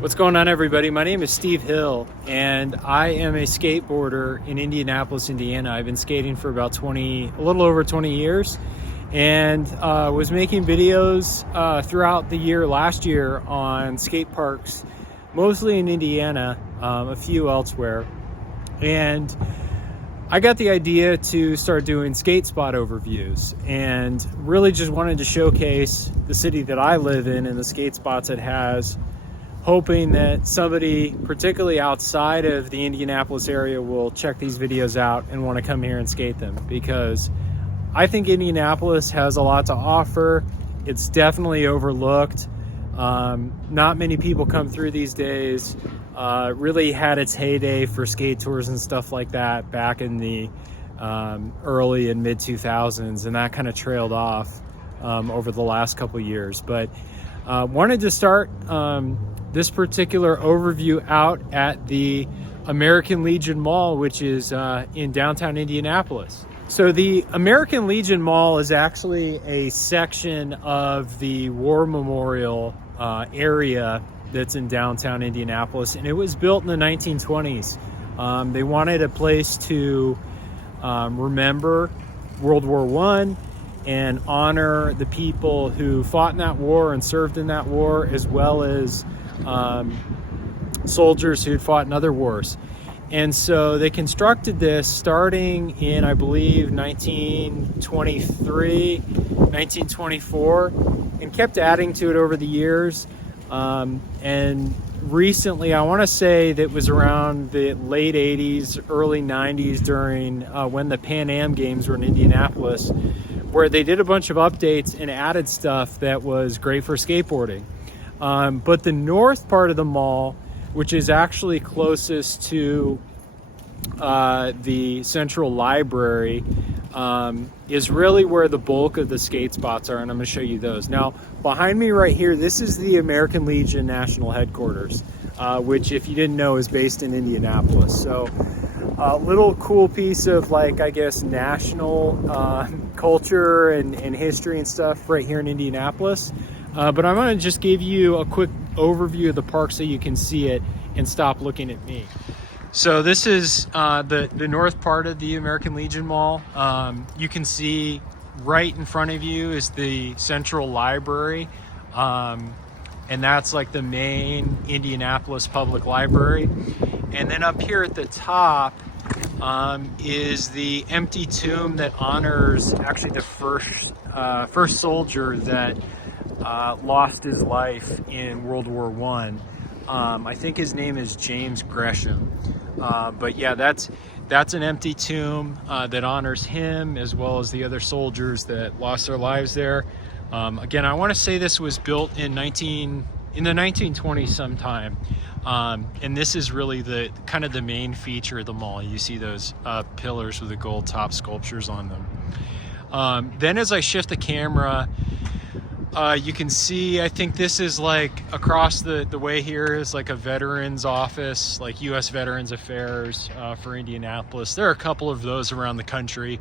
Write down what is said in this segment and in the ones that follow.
What's going on, everybody? My name is Steve Hill, and I am a skateboarder in Indianapolis, Indiana. I've been skating for about a little over 20 years, and was making videos throughout the year last year on skate parks, mostly in Indiana, a few elsewhere. And I got the idea to start doing skate spot overviews, and really just wanted to showcase the city that I live in and the skate spots it has, hoping that somebody, particularly outside of the Indianapolis area, will check these videos out and want to come here and skate them, because I think Indianapolis has a lot to offer. It's definitely overlooked. Not many people come through these days. Really had its heyday for skate tours and stuff like that back in the early and mid 2000s, and that kind of trailed off over the last couple years. But wanted to start this particular overview out at the American Legion Mall, which is in downtown Indianapolis. So the American Legion Mall is actually a section of the War Memorial area that's in downtown Indianapolis, and it was built in the 1920s. They wanted a place to remember World War I and honor the people who fought in that war and served in that war, as well as soldiers who'd fought in other wars. And so they constructed this starting in, I believe, 1923, 1924, and kept adding to it over the years. And recently, I want to say that was around the late 80s, early 90s, during when the Pan Am Games were in Indianapolis, where they did a bunch of updates and added stuff that was great for skateboarding. But the north part of the mall, which is actually closest to the Central Library, is really where the bulk of the skate spots are, and I'm going to show you those. Now, behind me right here, this is the American Legion National Headquarters, which, if you didn't know, is based in Indianapolis. So a little cool piece of, like, I guess, national culture and history and stuff right here in Indianapolis. But I'm going to just give you a quick overview of the park so you can see it and stop looking at me. So this is the north part of the American Legion Mall. You can see right in front of you is the Central Library, and that's like the main Indianapolis Public Library. And then up here at the top is the empty tomb that honors actually the first soldier that lost his life in World War I think his name is James Gresham. But yeah, that's an empty tomb that honors him, as well as the other soldiers that lost their lives there. Again, I want to say this was built in the 1920s sometime. And this is really the kind of the main feature of the mall. You see those pillars with the gold top sculptures on them. Then as I shift the camera, you can see, I think this is like across the way here is like a veterans office, like U.S. Veterans Affairs for Indianapolis. There are a couple of those around the country.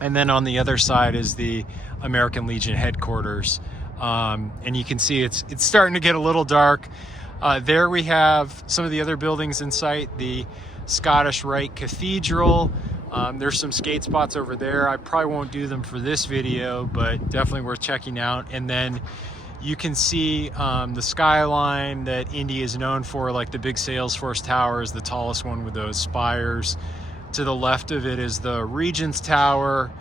And then on the other side is the American Legion headquarters. And you can see it's starting to get a little dark. There we have some of the other buildings in sight, the Scottish Rite Cathedral. There's some skate spots over there. I probably won't do them for this video, but definitely worth checking out. And then you can see the skyline that Indy is known for, like the big Salesforce Tower is the tallest one with those spires. To the left of it is the Regent's Tower,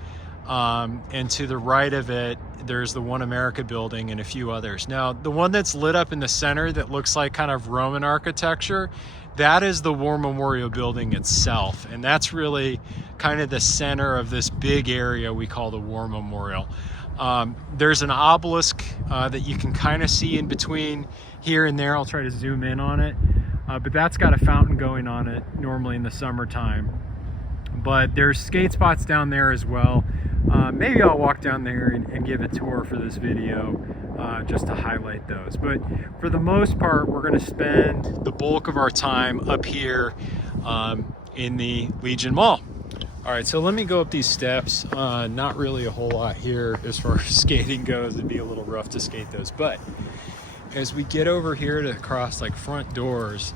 and to the right of it, there's the One America building and a few others. Now, the one that's lit up in the center that looks like kind of Roman architecture, that is the War Memorial building itself, and that's really kind of the center of this big area we call the War Memorial. There's an obelisk that you can kind of see in between here and there. I'll try to zoom in on it, but that's got a fountain going on it normally in the summertime. But there's skate spots down there as well. Maybe I'll walk down there and give a tour for this video, just to highlight those. But for the most part, we're going to spend the bulk of our time up here in the Legion Mall. All right, so let me go up these steps. Not really a whole lot here as far as skating goes. It'd be a little rough to skate those, but as we get over here to cross like front doors,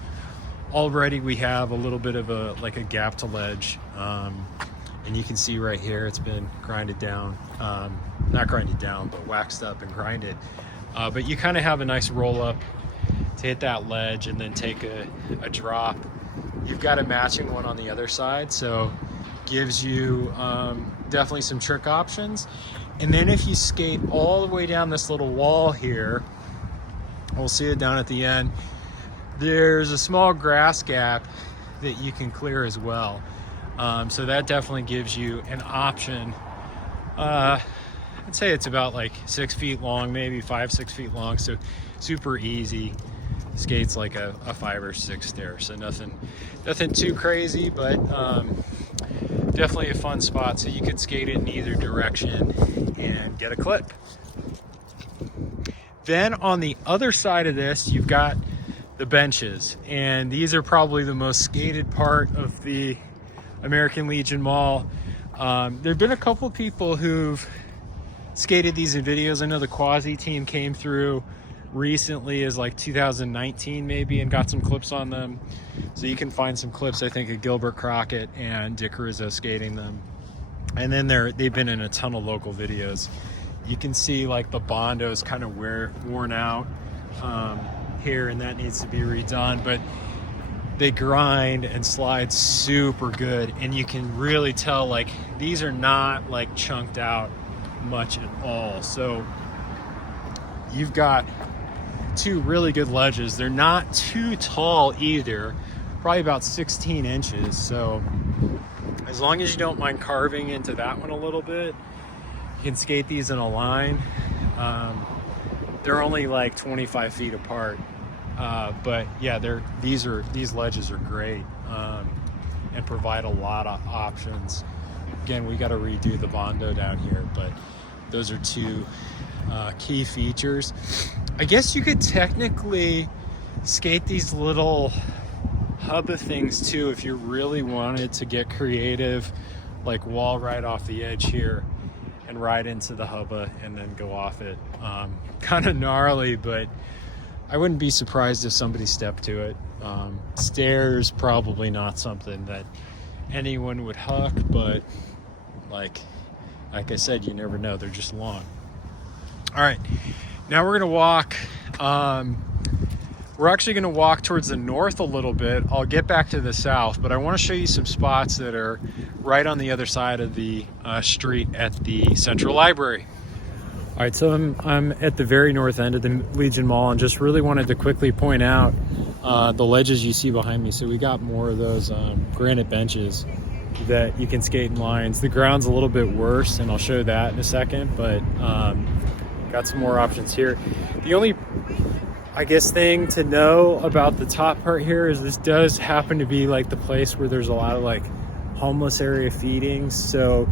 already we have a little bit of a like a gap to ledge, and you can see right here it's been grinded down, not grinded down, but waxed up and grinded. But you kind of have a nice roll up to hit that ledge and then take a drop. You've got a matching one on the other side, so gives you definitely some trick options. And then if you skate all the way down this little wall here, we'll see it down at the end, there's a small grass gap that you can clear as well. So that definitely gives you an option. I'd say it's about like 6 feet long, maybe 5-6 feet long, so super easy. Skates like a 5 or 6 there, so nothing too crazy, but definitely a fun spot. So you could skate it in either direction and get a clip. Then on the other side of this, you've got the benches, and these are probably the most skated part of the American Legion Mall. There have been a couple of people who've skated these in videos. I know the Quasi team came through recently, as like 2019 maybe, and got some clips on them. So you can find some clips, I think, of Gilbert Crockett and Dick Rizzo skating them. And then they've been in a ton of local videos. You can see like the Bondo's kind of worn out here, and that needs to be redone, but they grind and slide super good, and you can really tell like these are not like chunked out much at all. So you've got 2 really good ledges. They're not too tall either, probably about 16 inches. So as long as you don't mind carving into that one a little bit, you can skate these in a line. They're only like 25 feet apart. But yeah, these ledges are great, and provide a lot of options. Again, we got to redo the Bondo down here, but those are 2 key features. I guess you could technically skate these little hubba things too if you really wanted to get creative, like wall right off the edge here and ride into the hubba and then go off it. Kind of gnarly, but I wouldn't be surprised if somebody stepped to it. Stairs, probably not something that anyone would huck, but like I said, you never know. They're just long. All right, now we're gonna walk. We're actually gonna walk towards the north a little bit. I'll get back to the south, but I wanna show you some spots that are right on the other side of the street at the Central Library. All right, so I'm at the very north end of the Legion Mall, and just really wanted to quickly point out the ledges you see behind me. So we got more of those granite benches that you can skate in lines. The ground's a little bit worse, and I'll show that in a second, but got some more options here. The only, I guess, thing to know about the top part here is this does happen to be like the place where there's a lot of like homeless area feedings. So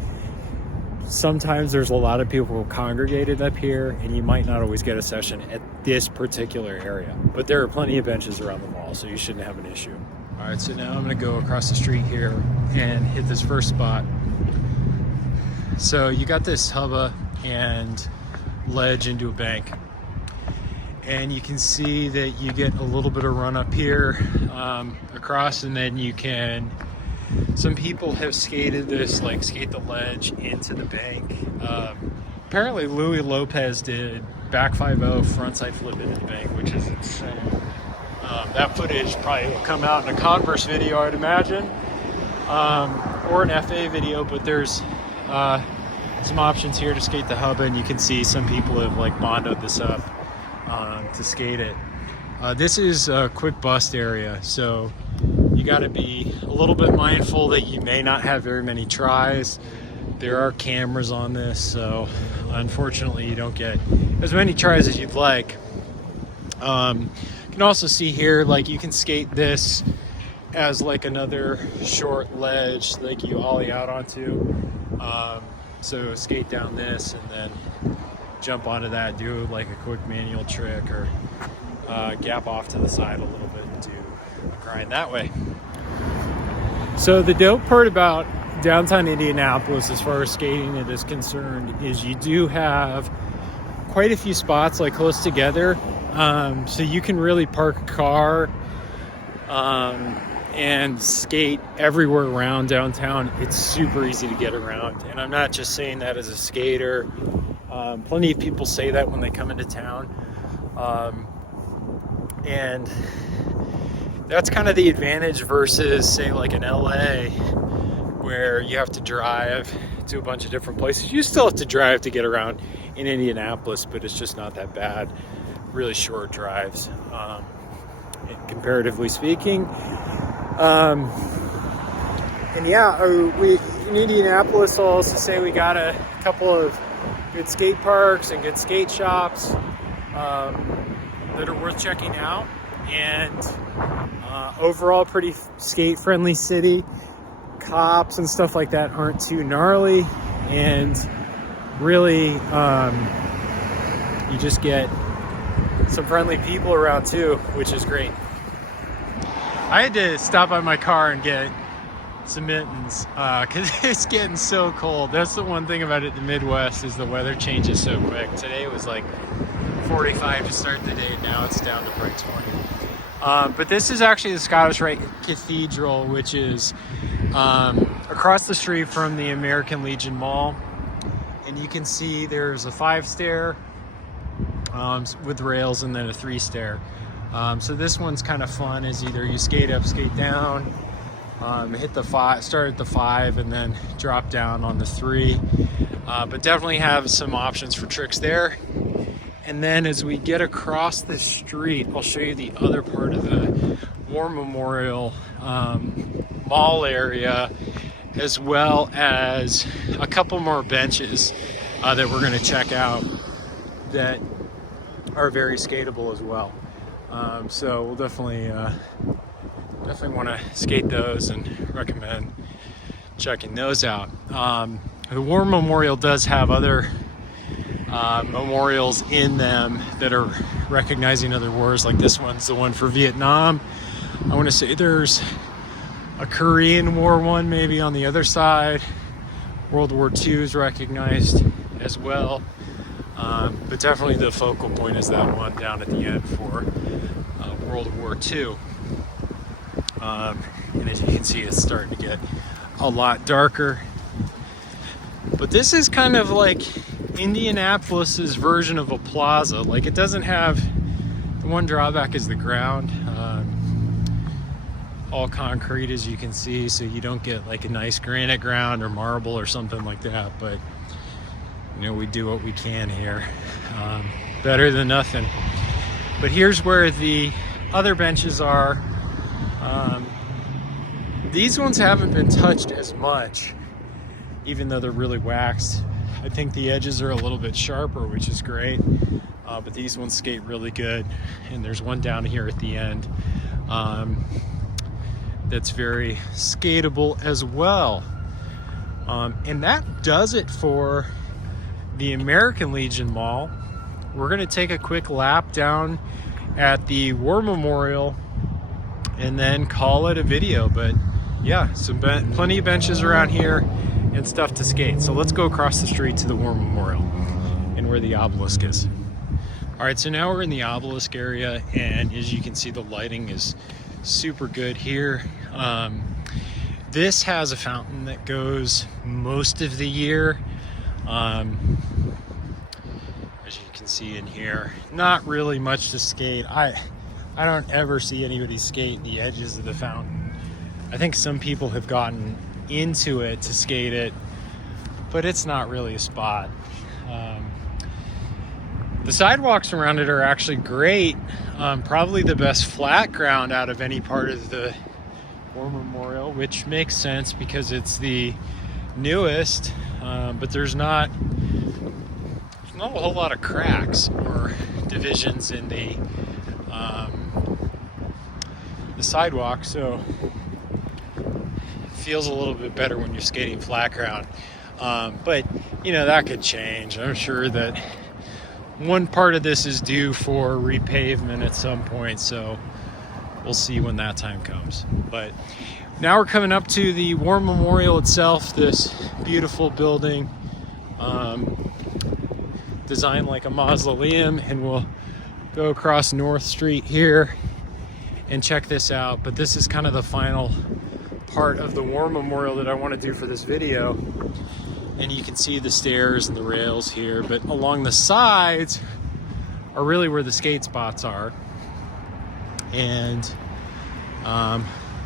sometimes there's a lot of people congregated up here, and you might not always get a session at this particular area, but there are plenty of benches around the mall, so you shouldn't have an issue. All right, so now I'm gonna go across the street here and hit this first spot. So you got this hubba and ledge into a bank, and you can see that you get a little bit of run up here across, and then you can, some people have skated this, like skate the ledge into the bank. Apparently Louis Lopez did back 5-0 frontside flip into the bank, which is insane. That footage probably will come out in a Converse video, I'd imagine, or an FA video, but there's some options here to skate the hubba, and you can see some people have like bondoed this up to skate it. This is a quick bust area, so you got to be a little bit mindful that you may not have very many tries. There are cameras on this, so unfortunately you don't get as many tries as you'd like. You can also see here, like you can skate this as like another short ledge, like you ollie out onto. So skate down this and then jump onto that, do like a quick manual trick, or gap off to the side a little bit and do a grind that way. So the dope part about downtown Indianapolis as far as skating it is concerned is you do have quite a few spots like close together, so you can really park a car and skate everywhere around downtown. It's super easy to get around, and I'm not just saying that as a skater. Plenty of people say that when they come into town, and that's kind of the advantage versus, say, like in LA, where you have to drive to a bunch of different places. You still have to drive to get around in Indianapolis, but it's just not that bad. Really short drives, comparatively speaking. And yeah, we in Indianapolis, I'll also say we got a couple of good skate parks and good skate shops that are worth checking out. And overall, pretty skate friendly city. Cops and stuff like that aren't too gnarly, and really you just get some friendly people around too, which is great. I had to stop by my car and get some mittens because it's getting so cold. That's the one thing about it, the Midwest, is the weather changes so quick. Today it was like 45 to start the day, now it's down to probably 20. But this is actually the Scottish Rite Cathedral, which is across the street from the American Legion Mall. And you can see there's a 5-stair with rails and then a 3-stair. So this one's kind of fun, is either you skate up, skate down, hit the 5, start at the 5 and then drop down on the 3. But definitely have some options for tricks there. And then as we get across the street, I'll show you the other part of the War Memorial Mall area, as well as a couple more benches that we're going to check out that are very skatable as well. So we'll definitely want to skate those and recommend checking those out. The War Memorial does have other memorials in them that are recognizing other wars, like this one's the one for Vietnam. I want to say there's a Korean War one maybe on the other side. World War II is recognized as well, but definitely the focal point is that one down at the end for World War II. And as you can see, it's starting to get a lot darker. But this is kind of like Indianapolis's version of a plaza. Like, it doesn't have, the one drawback is the ground, all concrete, as you can see, so you don't get like a nice granite ground or marble or something like that. But you know, we do what we can here. Better than nothing. But here's where the other benches are. These ones haven't been touched as much, even though they're really waxed. I think the edges are a little bit sharper, which is great. But these ones skate really good. And there's one down here at the end that's very skatable as well. And that does it for the American Legion Mall. We're going to take a quick lap down at the War Memorial and then call it a video. But yeah, plenty of benches around here and stuff to skate. So let's go across the street to the War Memorial and where the obelisk is. All right, so now we're in the obelisk area, and as you can see, the lighting is super good here. This has a fountain that goes most of the year. As you can see in here, not really much to skate. I don't ever see anybody skate the edges of the fountain. I think some people have gotten into it to skate it, but it's not really a spot. The sidewalks around it are actually great. Probably the best flat ground out of any part of the War Memorial, which makes sense because it's the newest, but there's not a whole lot of cracks or divisions in the sidewalk, so it feels a little bit better when you're skating flat ground. But you know, that could change. I'm sure that one part of this is due for repavement at some point, so we'll see when that time comes. But now we're coming up to the War Memorial itself, this beautiful building. The designed like a mausoleum, and we'll go across North Street here and check this out. But this is kind of the final part of the war memorial that I want to do for this video. And you can see the stairs and the rails here, but along the sides are really where the skate spots are. And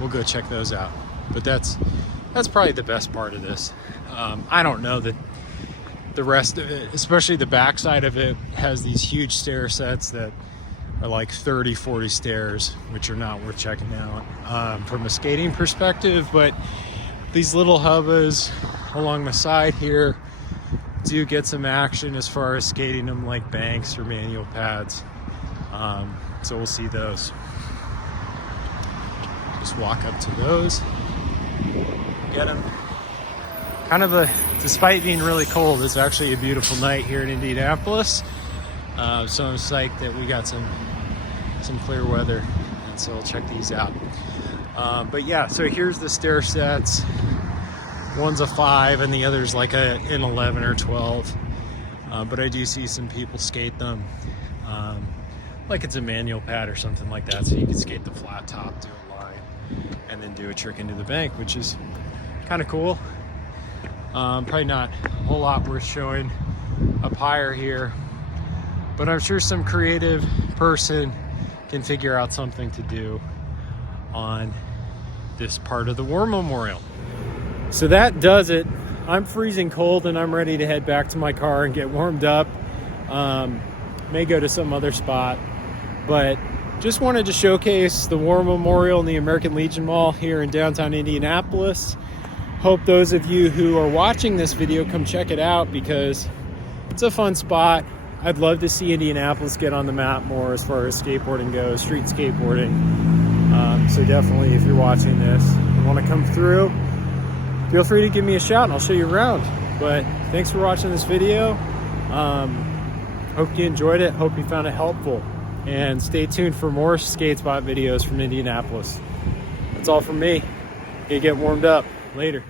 we'll go check those out. But that's probably the best part of this. I don't know that the rest of it, especially the back side of it, has these huge stair sets that are like 30-40 stairs, which are not worth checking out from a skating perspective. But these little hubbas along the side here do get some action as far as skating them like banks or manual pads. So we'll see those. Just walk up to those, get them. Kind of despite being really cold, it's actually a beautiful night here in Indianapolis. So I'm psyched that we got some clear weather, and so we'll check these out. But yeah, so here's the stair sets. One's a 5 and the other's like an 11 or 12. But I do see some people skate them like it's a manual pad or something like that, so you can skate the flat top, do a line, and then do a trick into the bank, which is kind of cool. Probably not a whole lot worth showing up higher here, but I'm sure some creative person can figure out something to do on this part of the war memorial. So that does it. I'm freezing cold and I'm ready to head back to my car and get warmed up. May go to some other spot, but just wanted to showcase the war memorial in the American Legion Mall here in downtown Indianapolis. Hope those of you who are watching this video come check it out, because it's a fun spot. I'd love to see Indianapolis get on the map more as far as skateboarding goes, street skateboarding. So definitely, if you're watching this and want to come through, feel free to give me a shout and I'll show you around. But thanks for watching this video. Hope you enjoyed it. Hope you found it helpful. And stay tuned for more skate spot videos from Indianapolis. That's all from me. You get warmed up. Later.